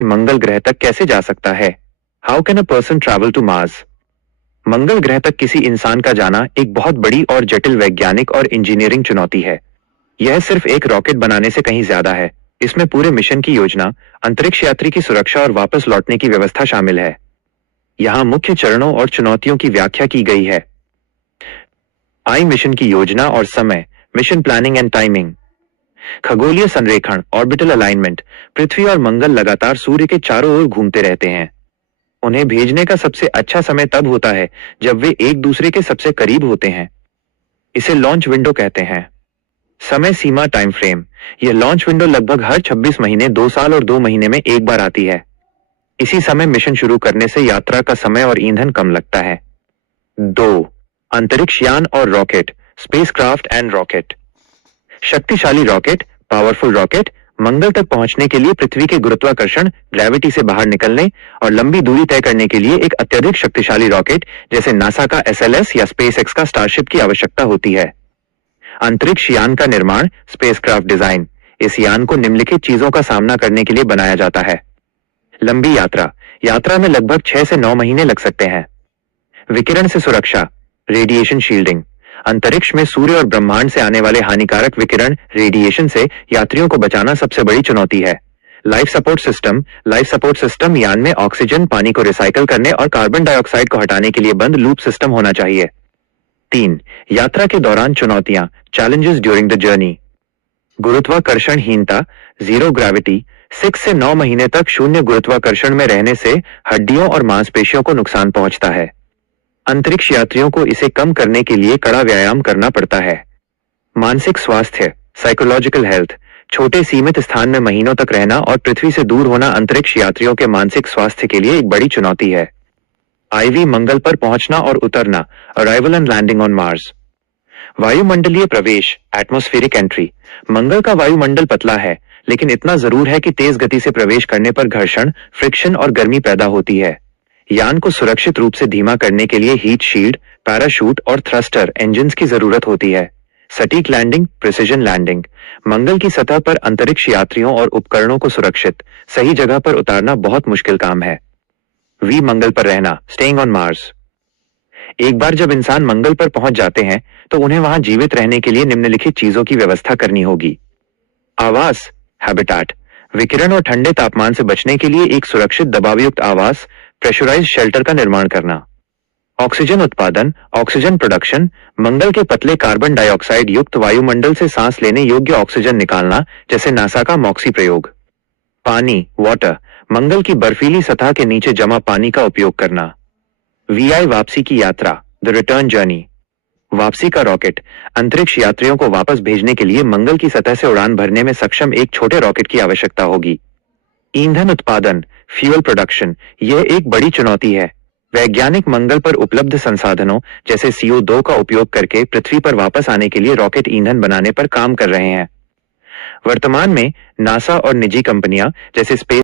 मंगल ग्रह तक कैसे जा सकता है? How can a person travel to Mars? मंगल ग्रह तक किसी इंसान का जाना एक बहुत बड़ी और जटिल वैज्ञानिक और इंजीनियरिंग चुनौती है। यह सिर्फ एक रॉकेट बनाने से कहीं ज्यादा है। इसमें पूरे मिशन की योजना, अंतरिक्ष यात्री की सुरक्षा और वापस लौटने की व्यवस्था शामिल है। यहाँ मुख्य चरणों और चुनौतियों की व्याख्या की गई है। आई मिशन की योजना और समय, मिशन प्लानिंग एंड टाइमिंग। खगोलीय संरेखण, ऑर्बिटल अलाइनमेंट। पृथ्वी और मंगल लगातार सूर्य के चारों ओर घूमते रहते हैं। उन्हें भेजने का सबसे अच्छा समय तब होता है जब वे एक दूसरे के सबसे करीब होते हैं। इसे लॉन्च विंडो कहते हैं। समय सीमा, टाइम फ्रेम। यह लॉन्च विंडो लगभग हर 26 महीने, 2 साल और 2 महीने में एक बार आती है। इसी समय मिशन शुरू करने से यात्रा का समय और ईंधन कम लगता है। 2. अंतरिक्ष यान और रॉकेट, स्पेसक्राफ्ट एंड रॉकेट। शक्तिशाली रॉकेट, पावरफुल रॉकेट, मंगल तक पहुंचने के लिए पृथ्वी के गुरुत्वाकर्षण, ग्रेविटी से बाहर निकलने और लंबी दूरी तय करने के लिए एक अत्यधिक शक्तिशाली रॉकेट जैसे नासा का SLS या स्पेसएक्स का स्टारशिप की आवश्यकता होती है। अंतरिक्ष यान का निर्माण, स्पेसक्राफ्ट डिजाइन। इस यान को निम्नलिखित चीजों का सामना करने के लिए बनाया जाता है। लंबी यात्रा, यात्रा में लगभग 6 से 9 महीने लग सकते हैं। विकिरण से सुरक्षा, रेडिएशन शील्डिंग। अंतरिक्ष में सूर्य और ब्रह्मांड से आने वाले हानिकारक विकिरण, रेडिएशन से यात्रियों को बचाना सबसे बड़ी चुनौती है। लाइफ सपोर्ट सिस्टम यान में ऑक्सीजन, पानी को रिसाइकल करने और कार्बन डाइऑक्साइड को हटाने के लिए बंद लूप सिस्टम होना चाहिए। 3. यात्रा के दौरान चुनौतियां, चैलेंजेस ड्यूरिंग द जर्नी। गुरुत्वाकर्षणहीनता, जीरो ग्रेविटी। 6 से 9 महीने तक शून्य गुरुत्वाकर्षण में रहने से हड्डियों और मांसपेशियों को नुकसान पहुंचता है। अंतरिक्ष यात्रियों को इसे कम करने के लिए कड़ा व्यायाम करना पड़ता है। मानसिक स्वास्थ्य, साइकोलॉजिकल हेल्थ। छोटे सीमित स्थान में महीनों तक रहना और पृथ्वी से दूर होना अंतरिक्ष यात्रियों के मानसिक स्वास्थ्य के लिए एक बड़ी चुनौती है। आईवी मंगल पर पहुंचना और उतरना, arrival and landing on Mars. वायुमंडलीय प्रवेश, एटमॉस्फेरिक एंट्री। मंगल का वायुमंडल पतला है, लेकिन इतना जरूर है कि तेज गति से प्रवेश करने पर घर्षण, फ्रिक्शन और गर्मी पैदा होती है। यान को सुरक्षित रूप से धीमा करने के लिए हीट शील्ड, पैराशूट और थ्रस्टर इंजन्स की जरूरत होती है। सटीक लैंडिंग, प्रिसिजन लैंडिंग। मंगल की सतह पर अंतरिक्ष यात्रियों और उपकरणों को सुरक्षित, सही जगह पर उतारना बहुत मुश्किल काम है। मंगल पर रहना, स्टेइंग ऑन मार्स। एक बार जब इंसान मंगल पर पहुंच जाते हैं तो उन्हें वहां जीवित रहने के लिए निम्नलिखित चीजों की व्यवस्था करनी होगी। आवास, हैबिटेट। विकिरण और ठंडे तापमान से बचने के लिए एक सुरक्षित दबावयुक्त आवास, प्रेशराइज्ड शेल्टर का निर्माण करना। ऑक्सीजन उत्पादन, ऑक्सीजन प्रोडक्शन। मंगल के पतले कार्बन डाइऑक्साइड युक्त वायुमंडल से सांस लेने योग्य ऑक्सीजन निकालना, जैसे नासा का मॉक्सी प्रयोग। पानी, वाटर। मंगल की बर्फीली सतह के नीचे जमा पानी का उपयोग करना। VI वापसी की यात्रा, द रिटर्न जर्नी। वापसी का रॉकेट। अंतरिक्ष यात्रियों को वापस भेजने के लिए मंगल की सतह से उड़ान भरने में सक्षम एक छोटे रॉकेट की आवश्यकता होगी। ईंधन उत्पादन, फ्यूल प्रोडक्शन। यह एक बड़ी चुनौती है। वैज्ञानिक मंगल पर उपलब्ध संसाधनों जैसे CO2 का उपयोग करके पृथ्वी पर वापस आने के लिए रॉकेट ईंधन बनाने पर काम कर रहे हैं। वर्तमान में नासा और निजी कंपनियां जैसे स्पेस